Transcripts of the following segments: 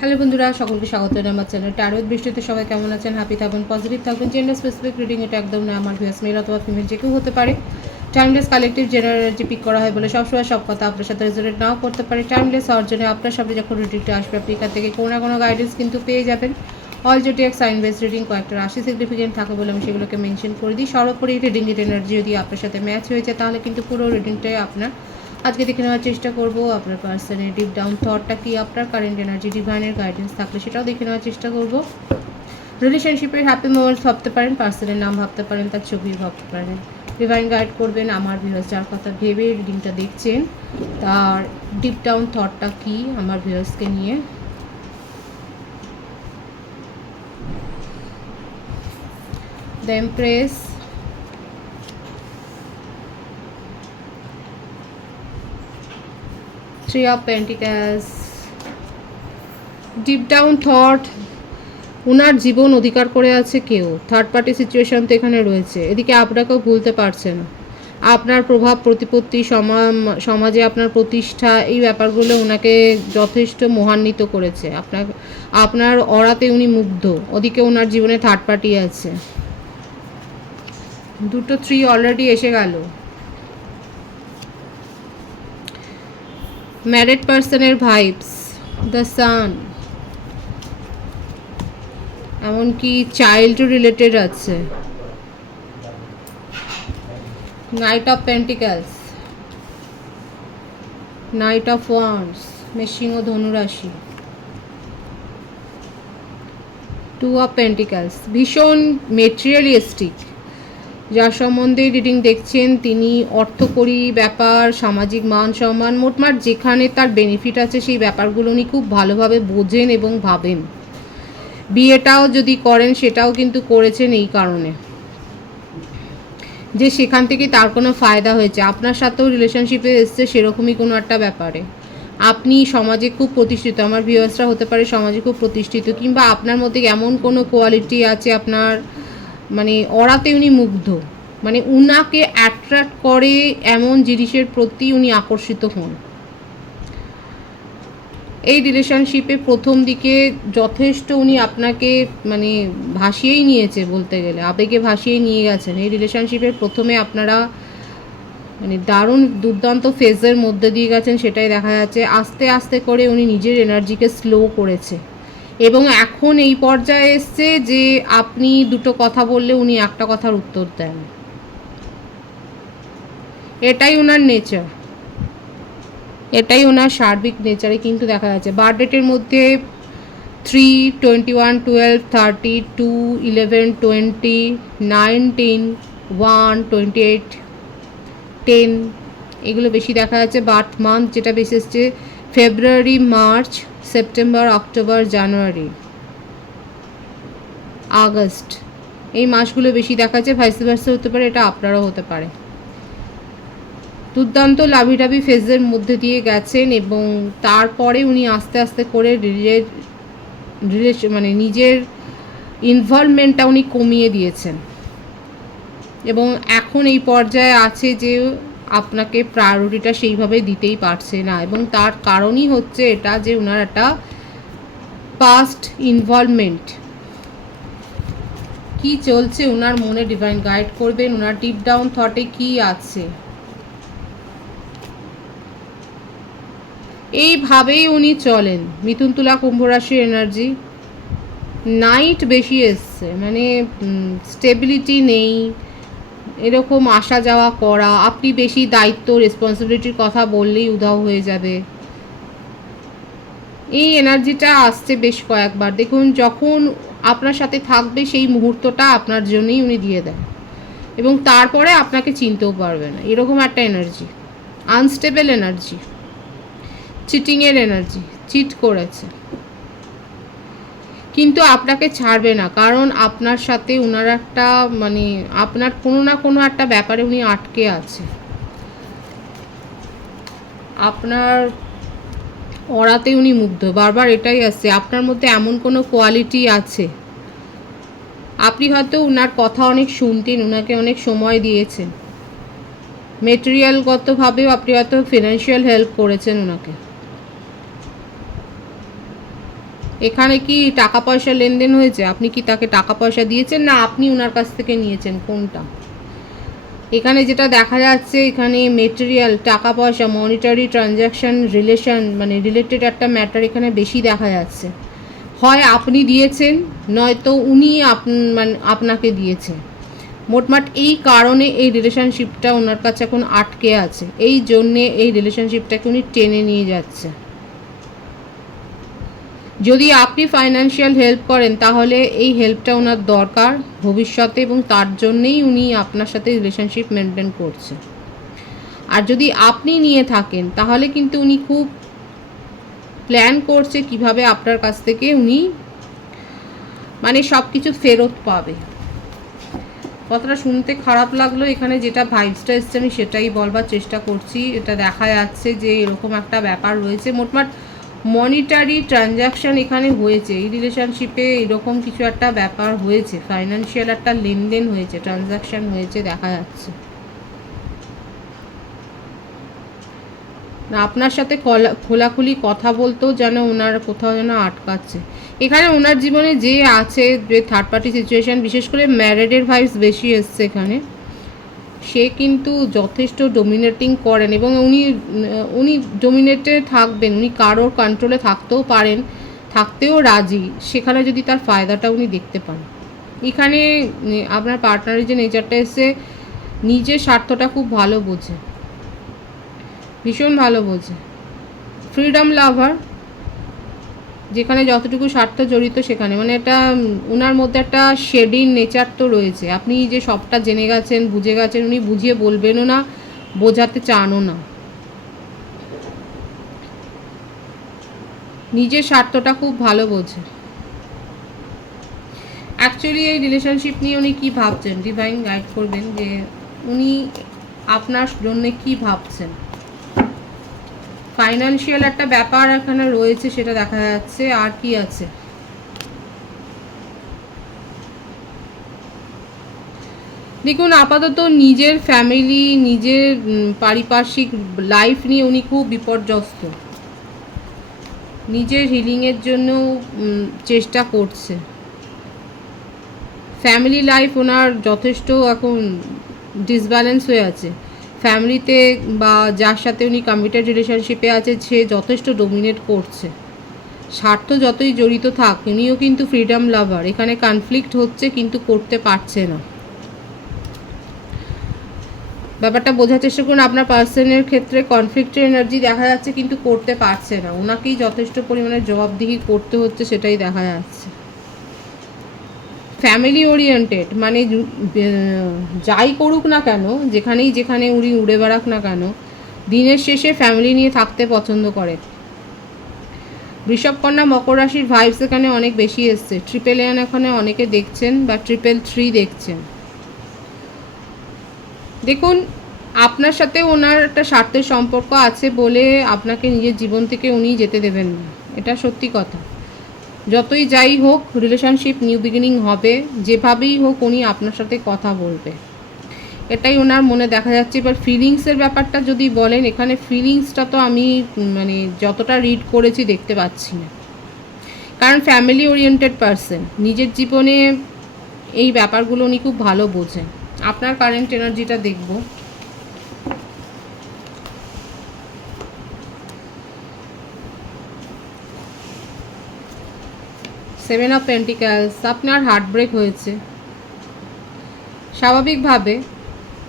Hello বন্ধুরা, সকলকে স্বাগত। আমার চ্যানেল টারোদ বৃষ্টিতে সবাই কেমন আছেন? হ্যাপি থাকবেন পজিটিভ থাকবেন জেন্ডার স্পেসিফিক রিডিং এটা একদম না, আমার ভিউস মেল অথবা ফিমেল যে কেউ হতে পারে। টাইমলেস কালেকটিভ জেনারেল যে পিক করা হয় বলে সবসময় সব কথা আপনার সাথে রেজোনেট নাও করতে পারে। টাইমলেস হওয়ার জন্য আপনার সামনে যখন রিডিংটা আসবে, আপনি এখান থেকে কোনো না কোনো গাইডেন্স কিন্তু পেয়ে যাবেন। All zodiac sign base reading কয়েকটা রাশি সিগনিফিকেন্ট থাকে বলে আমি সেগুলোকে মেনশন করে দিই। সর্বোপরি রিডিং এর এনার্জি যদি আপনার সাথে ম্যাচ হয়েছে তাহলে কিন্তু পুরো রিডিংটাই আপনার আজকে দেখে নেওয়ার চেষ্টা করব আপনার পার্সনের ডিপ ডাউন থটটা কি, আপনার কারেন্ট এনার্জি ডিভাইনের গাইডেন্স থাকলে সেটাও দেখে নেওয়ার চেষ্টা করব। রিলেশনশিপের হ্যাপি মোমেন্টস ভাবতে পারেন পার্সনের নাম ভাবতে পারেন, তার ছবি ভাবতে পারেন। ডিভাইন গাইড করবেন আমার ভিউয়ার্স যার কথা ভেবে রিডিংটা দেখছেন, তার ডিপ ডাউন থটটা কি আমার ভিউয়ার্সকে নিয়ে। The empress three of pentacles deep down thought ওনার জীবন অধিকার করে আছে কেউ? থার্ড পার্টি সিচুয়েশন তো এখানে রয়েছে। এদিকে আপনাকেও ভুলতে পারছে না। আপনার প্রভাব, প্রতিপত্তি সমা- সমাজে আপনার প্রতিষ্ঠা, এই ব্যাপারগুলো ওনাকে যথেষ্ট মহান্বিত করেছে। আপনার আপনার অড়াতে উনি মুগ্ধ। ওদিকে ওনার জীবনে থার্ড পার্টি আছে। দুটো থ্রি অলরেডি এসে গেল। ম্যারিড পার্সনের ভাইবস দ্য সান এমনকি চাইল্ড রিলেটেড আছে knight of pentacles knight of wands meshing ও ধনুরাশি টু অফ পেন্টিক্যালস ভীষণ মেটেরিয়ালিস্টিক যার সম্বন্ধে রিডিং দেখছেন, তিনি অর্থকরী ব্যাপার, সামাজিক মান সম্মান, মোটমাট যেখানে তার বেনিফিট আছে সেই ব্যাপারগুলো উনি খুব ভালোভাবে বোঝেন এবং ভাবেন। বিয়েটাও যদি করেন, সেটাও কিন্তু করেছেন এই কারণে। যে সেখান থেকে তার কোনো ফায়দা হয়েছে, আপনার সাথেও রিলেশনশিপে এসছে সেরকমই কোনো একটা ব্যাপারে। আপনি সমাজে খুব প্রতিষ্ঠিত, আমার ভিউয়ার্সরা হতে পারে সমাজে খুব প্রতিষ্ঠিত, কিংবা আপনার মধ্যে এমন কোনো কোয়ালিটি আছে আপনার মানে অড়াতে উনি মুগ্ধ। মানে উনাকে অ্যাট্রাক্ট করে এমন জিনিসের প্রতি উনি আকর্ষিত হন। এই রিলেশনশিপে প্রথম দিকে যথেষ্ট উনি আপনাকে মানে ভাসিয়েই নিয়েছে বলতে গেলে, আবেগে ভাসিয়ে নিয়ে গেছেন। এই রিলেশনশিপের প্রথমে আপনারা মানে দারুণ দুর্দান্ত ফেজের মধ্যে দিয়ে গেছেন, সেটাই দেখা যাচ্ছে। আস্তে আস্তে করে উনি নিজের এনার্জিকে স্লো করেছে। এবং এখন এই পর্যায়ে এসছে যে আপনি দুটো কথা বললে উনি একটা কথার উত্তর দেন। এটাই ওনার নেচার এটাই ওনার সার্বিক নেচারে কিন্তু দেখা যাচ্ছে। বার্থডেটের মধ্যে three twenty one twelve thirty two eleven twenty nineteen one twenty eight ten এগুলো বেশি দেখা যাচ্ছে। বার্থ মান্থ যেটা বেশি এসছে February March September, October, January. August. এই মাসগুলো বেশি দেখা যাচ্ছে ভাইস ভার্সা হতে পারে, এটা আপনারও হতে পারে। দুর্দান্ত লাভিটাভি ফেজের মধ্যে দিয়ে গেছেন এবং তারপরে উনি আস্তে আস্তে করে মানে নিজের ইনভলভমেন্টটা উনি কমিয়ে দিয়েছেন। এবং এখন এই পর্যায়ে আছে যে আপনাকে প্রায়োরিটিটা সেইভাবে দিতেই পারছে না এবং তার কারণই হচ্ছে এটা যে ওনার একটা পাস্ট ইনভলভমেন্ট কি চলছে ওনার মনে ডিভাইন গাইড করবেন? ওনার ডিপ ডাউন থটে কি আছে? এইভাবেই উনি চলেন। মিথুন তুলা কুম্ভ রাশির এনার্জি নাইট বেশি এসছে। মানে স্টেবিলিটি নেই। এরকম আসা যাওয়া করা, আপনি বেশি দায়িত্ব রেসপন্সিবিলিটির কথা বললেই উধাও হয়ে যাবে। এই এনার্জিটা আসছে বেশ কয়েকবার। দেখুন, যখন আপনার সাথে থাকবে সেই মুহূর্তটা আপনার জন্যই উনি দিয়ে দেন। এবং তারপরে আপনাকে চিনতেও পারবে না। এরকম একটা এনার্জি আনস্টেবল এনার্জি চিটিংয়ের এনার্জি চিট করেছে। কিন্তু আপনাকে ছাড়বে না। কারণ আপনার সাথে ওনার একটা মানে আপনার কোনো না কোনো একটা ব্যাপারে উনি আটকে আছে। আপনার ওড়াতে উনি মুগ্ধ। বারবার এটাই আছে, আপনার মধ্যে এমন কোনো কোয়ালিটি আছে? আপনি হয়তো ওনার কথা অনেক শুনতেন ওনাকে অনেক সময় দিয়েছেন। মেটেরিয়ালগতভাবেও আপনি হয়তো ফিনান্সিয়াল হেল্প করেছেন ওনাকে এখানে কি টাকা পয়সা লেনদেন হয়েছে? আপনি কি তাকে টাকা পয়সা দিয়েছেন না আপনি ওনার কাছ থেকে নিয়েছেন? কোনটা? এখানে যেটা দেখা যাচ্ছে, এখানে মেটেরিয়াল টাকা পয়সা মনিটারি ট্রানজ্যাকশন রিলেশন মানে রিলেটেড একটা ম্যাটার এখানে বেশি দেখা যাচ্ছে। হয় আপনি দিয়েছেন, নয়তো উনি আপ- মানে আপনাকে দিয়েছেন। মোটমাট এই কারণে এই রিলেশনশিপটা ওনার কাছে এখন আটকে আছে। এই জন্যে এই রিলেশনশিপটাকে উনি টেনে নিয়ে যাচ্ছে। যদি আপনি ফাইনান্সিয়াল হেল্প করেন, তাহলে এই হেল্পটা ওনার দরকার ভবিষ্যতে এবং তার জন্যেই উনি আপনার সাথে রিলেশনশিপ মেনটেন করছে। আর যদি আপনি নিয়ে থাকেন, তাহলে কিন্তু উনি খুব প্ল্যান করছে কীভাবে আপনার কাছ থেকে উনি মানে সব কিছু ফেরত পাবে। কথাটা শুনতে খারাপ লাগল, এখানে যেটা ভাইবসটা এসছে আমি সেটাই বলবার চেষ্টা করছি। এটা দেখা যাচ্ছে যে এরকম একটা ব্যাপার রয়েছে। মোটমাট মনিটারি ট্রানজ্যাকশন এখানে হয়েছে। এই রিলেশনশিপে এরকম কিছু একটা ব্যাপার হয়েছে। ফাইনান্সিয়াল একটা লেনদেন হয়েছে ট্রানজ্যাকশন হয়েছে, দেখা যাচ্ছে। আপনার সাথে খোলা- খোলাখুলি কথা বলতেও যেন ওনার কোথাও যেন আটকাচ্ছে। এখানে ওনার জীবনে যে আছে, যে থার্ড পার্টি সিচুয়েশন বিশেষ করে ম্যারেডের ভাইবস বেশি এসছে এখানে। সে কিন্তু যথেষ্ট ডোমিনেটিং করেন এবং উনি উনি ডোমিনেটে থাকবেন, উনি কারোর কন্ট্রোলে থাকতেও পারেন, থাকতেও রাজি। সেখানে যদি তার ফায়দাটা উনি দেখতে পান। এখানে আপনার পার্টনারের যে নেচারটা এসে নিজের স্বার্থটা খুব ভালো বোঝে। ভীষণ ভালো বোঝে। ফ্রিডম লাভার যেখানে যতটুকু স্বার্থ জড়িত সেখানে। মানে এটা ওনার মধ্যে একটা শেডিং নেচার তো রয়েছে। আপনি যে সবটা জেনে গেছেন, বুঝে গেছেন, উনি বুঝিয়ে বলবেনও না, বোঝাতে চানও না। নিজের স্বার্থটা খুব ভালো বোঝে। অ্যাকচুয়ালি এই রিলেশনশিপ নিয়ে উনি কী ভাবছেন? ডিভাইন গাইড করবেন যে উনি আপনার জন্য কি ভাবছেন? ফাইনান্সিয়াল একটা ব্যাপার এখানে রয়েছে, সেটা দেখা যাচ্ছে, আর কি আছে? দেখুন, আপাতত নিজের ফ্যামিলি নিজের পারিপার্শ্বিক লাইফ নিয়ে উনি খুব বিপর্যস্ত। নিজের হিলিংয়ের জন্য চেষ্টা করছে। ফ্যামিলি লাইফ ওনার যথেষ্ট এখন ডিসব্যালেন্স হয়ে আছে। ফ্যামিলিতে বা যার সাথে উনি কমিটেড রিলেশনশিপে আছে, সে যথেষ্ট ডোমিনেট করছে। স্বার্থ যতই জড়িত থাক, উনিও কিন্তু ফ্রিডম লাভার এখানে কনফ্লিক্ট হচ্ছে, কিন্তু করতে পারছে না। ব্যাপারটা বোঝার চেষ্টা করুন, আপনার পার্সনের ক্ষেত্রে কনফ্লিক্টের এনার্জি দেখা যাচ্ছে, কিন্তু করতে পারছে না। ওনাকেই যথেষ্ট পরিমাণে জবাবদিহি করতে হচ্ছে, সেটাই দেখা যাচ্ছে। ফ্যামিলি ওরিয়েন্টেড মানে যাই করুক না কেন, যেখানেই যেখানে উনি উড়ে বেড়াক না কেন, দিনের শেষে ফ্যামিলি নিয়ে থাকতে পছন্দ করে। বৃষভ কন্যা মকর রাশির ভাইবস এখানে অনেক বেশি এসছে। ট্রিপল এন এখানে অনেকে দেখছেন বা ট্রিপল থ্রি দেখছেন। দেখুন, আপনার সাথে ওনার একটা স্বার্থের সম্পর্ক আছে বলে আপনাকে নিজের জীবন থেকে উনি যেতে দেবেন না। এটা সত্যি কথা। যতই যাই হোক রিলেশনশিপ নিউ বিগিনিং হবে। যেভাবেই হোক, উনি আপনার সাথে কথা বলবে। এটাই ওনার মনে দেখা যাচ্ছে। এবার ফিলিংসের ব্যাপারটা যদি বলেন, এখানে ফিলিংসটা তো আমি মানে যতটা রিড করেছি দেখতে পাচ্ছি না। কারণ ফ্যামিলি ওরিয়েন্টেড পারসন নিজের জীবনে এই ব্যাপারগুলো উনি খুব ভালো বোঝেন। আপনার কারেন্ট এনার্জিটা দেখব। সেভেন অফ পেন্টিক্যালস আপনার হার্ট ব্রেক হয়েছে। স্বাভাবিকভাবে,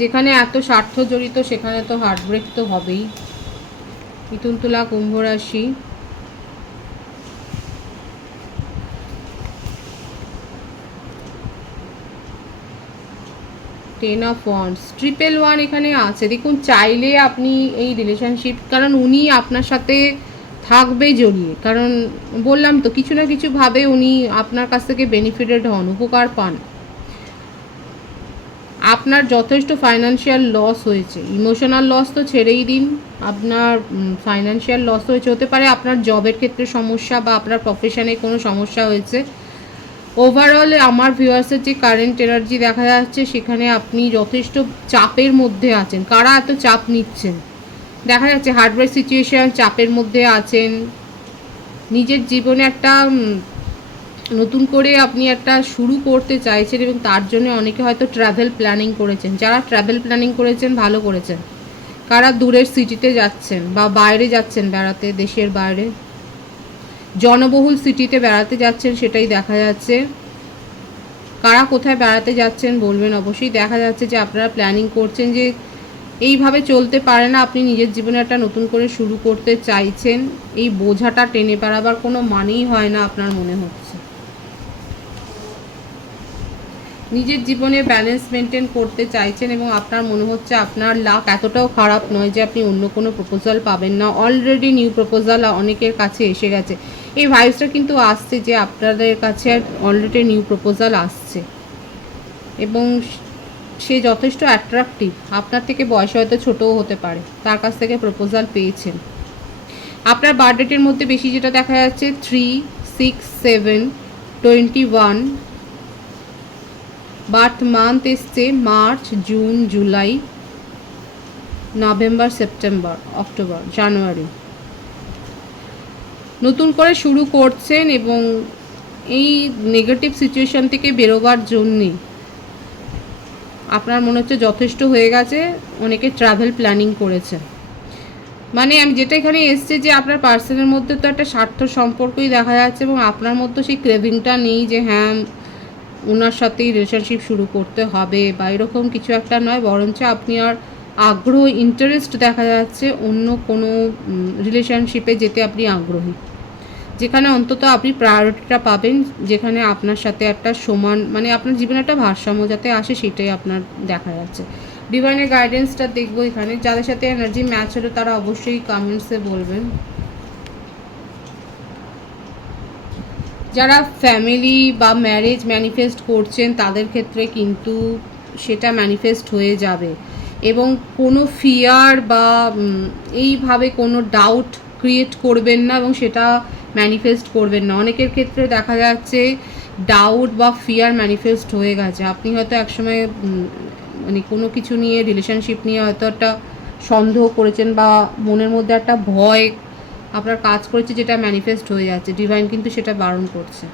যেখানে এত স্বার্থ জড়িত, সেখানে তো হার্ট ব্রেক তো হবেই। মিথুন, তুলা, কুম্ভ রাশি। Ten of wands triple one এখানে আছে। দেখুন, চাইলে আপনি এই রিলেশনশিপ কারণ উনি আপনার সাথে থাকবে জড়িয়ে কারণ বললাম তো, কিছু না কিছু ভাবে উনি আপনার কাছ থেকে বেনিফিটেড হন, উপকার পান। আপনার যথেষ্ট ফাইনান্সিয়াল লস হয়েছে। ইমোশনাল লস তো ছেড়েই দিন। আপনার ফাইনান্সিয়াল লস হয়েছে। হতে পারে আপনার জবের ক্ষেত্রে সমস্যা বা আপনার প্রফেশনে কোনো সমস্যা হয়েছে। ওভারঅল আমার ভিউয়ার্সের যে কারেন্ট এনার্জি দেখা যাচ্ছে, সেখানে আপনি যথেষ্ট চাপের মধ্যে আছেন। কারা এত চাপ নিচ্ছেন? দেখা যাচ্ছে হার্ডওয়্যার সিচুয়েশন চাপের মধ্যে আছেন। নিজের জীবনে একটা নতুন করে আপনি একটা শুরু করতে চাইছেন এবং তার জন্য অনেকে হয়তো ট্রাভেল প্ল্যানিং করেছেন। যারা ট্রাভেল প্ল্যানিং করেছেন, ভালো করেছেন। কারা দূরের সিটিতে যাচ্ছেন বা বাইরে যাচ্ছেন, বেড়াতে, দেশের বাইরে, জনবহুল সিটিতে বেড়াতে যাচ্ছেন, সেটাই দেখা যাচ্ছে। কারা কোথায় বেড়াতে যাচ্ছেন বলবেন? অবশ্যই দেখা যাচ্ছে যে আপনারা প্ল্যানিং করছেন যে এইভাবে চলতে পারে না। আপনি নিজের জীবনে একটা নতুন করে শুরু করতে চাইছেন। এই বোঝাটা টেনে বেড়াবার কোনো মানেই হয় না আপনার মনে হচ্ছে। নিজের জীবনে ব্যালেন্স মেনটেন করতে চাইছেন এবং আপনার মনে হচ্ছে আপনার লাক এতটাও খারাপ নয় যে আপনি অন্য কোনো প্রপোজাল পাবেন না। অলরেডি নিউ প্রপোজাল অনেকের কাছে এসে গেছে। এই ভাইসটা কিন্তু আসছে যে আপনাদের কাছে অলরেডি নিউ প্রপোজাল আসছে। এবং সে যথেষ্ট অ্যাট্রাকটিভ আপনার থেকে বয়সে হয়তো ছোটও হতে পারে। তার কাছ থেকে প্রপোজাল পেয়েছেন। আপনার বার্থডেটের মধ্যে বেশি যেটা দেখা যাচ্ছে three six seven twenty one birth month এসছে March June July November September October January নতুন করে শুরু করছেন এবং এই নেগেটিভ সিচুয়েশন থেকে বেরোবার জন্যে আপনার মনে হচ্ছে যথেষ্ট হয়ে গেছে, অনেকে ট্রাভেল প্ল্যানিং করেছে। মানে আমি যেটা এখানে এসছে যে আপনার পার্সনের মধ্যে তো একটা স্বার্থ সম্পর্কই দেখা যাচ্ছে এবং আপনার মধ্যে সেই ক্রেভিংটা নেই যে হ্যাঁ ওনার সাথেই রিলেশনশিপ শুরু করতে হবে বা এরকম কিছু একটা নয়, বরঞ্চ আপনি আর আগ্রহ ইন্টারেস্ট দেখা যাচ্ছে অন্য কোনো রিলেশনশিপে যেতে আপনি আগ্রহী। যেখানে অন্তত আপনি প্রায়োরিটিটা পাবেন, যেখানে আপনার সাথে একটা সমান মানে আপনার জীবনে একটা ভারসাম্য যাতে আসে সেটাই আপনার দেখা যাচ্ছে। ডিভাইনের গাইডেন্সটা দেখব এখানে। যাদের সাথে এনার্জি ম্যাচ হলো তারা অবশ্যই কমেন্টসে বলবেন। যারা ফ্যামিলি বা ম্যারেজ ম্যানিফেস্ট করছেন, তাদের ক্ষেত্রে কিন্তু সেটা ম্যানিফেস্ট হয়ে যাবে। এবং কোনো ফিয়ার বা এইভাবে কোনো ডাউট ক্রিয়েট করবেন না এবং সেটা ম্যানিফেস্ট করবেন না। অনেকের ক্ষেত্রে দেখা যাচ্ছে ডাউট বা ফিয়ার ম্যানিফেস্ট হয়ে গেছে। আপনি হয়তো একসময় মানে কোনো কিছু নিয়ে রিলেশনশিপ নিয়ে হয়তো একটা সন্দেহ করেছেন বা মনের মধ্যে একটা ভয় আপনার কাজ করেছে যেটা ম্যানিফেস্ট হয়ে যাচ্ছে। ডিভাইন কিন্তু সেটা বারণ করছে।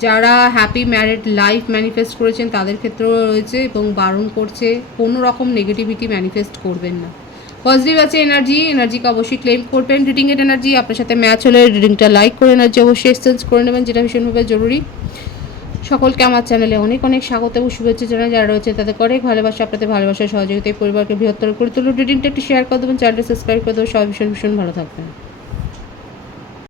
যারা হ্যাপি ম্যারিড লাইফ ম্যানিফেস্ট করেছেন তাদের ক্ষেত্রেও রয়েছে এবং বারণ করছে। কোনো রকম নেগেটিভিটি ম্যানিফেস্ট করবেন না। পজিটিভ আছে এনার্জি এনার্জিকে অবশ্যই ক্লেম করবেন। রিডিং এর এনার্জি আপনার সাথে ম্যাচ হলে রিডিংটা লাইক করে এনার্জি অবশ্যই এক্সচেঞ্জ করে নেবেন, যেটা ভীষণভাবে জরুরি। সকলকে আমার চ্যানেলে অনেক অনেক স্বাগত এবং শুভেচ্ছা জানাই। যারা রয়েছে তাদের অনেক ভালোবাসা, আপনাদের ভালোবাসা সহযোগিতায় পরিবারকে বৃহত্তর করে তুলুন। রিডিংটা একটু শেয়ার করে দেবেন চ্যানেলটা সাবস্ক্রাইব করে দেবেন। সবাই ভীষণ ভীষণ ভালো থাকবেন।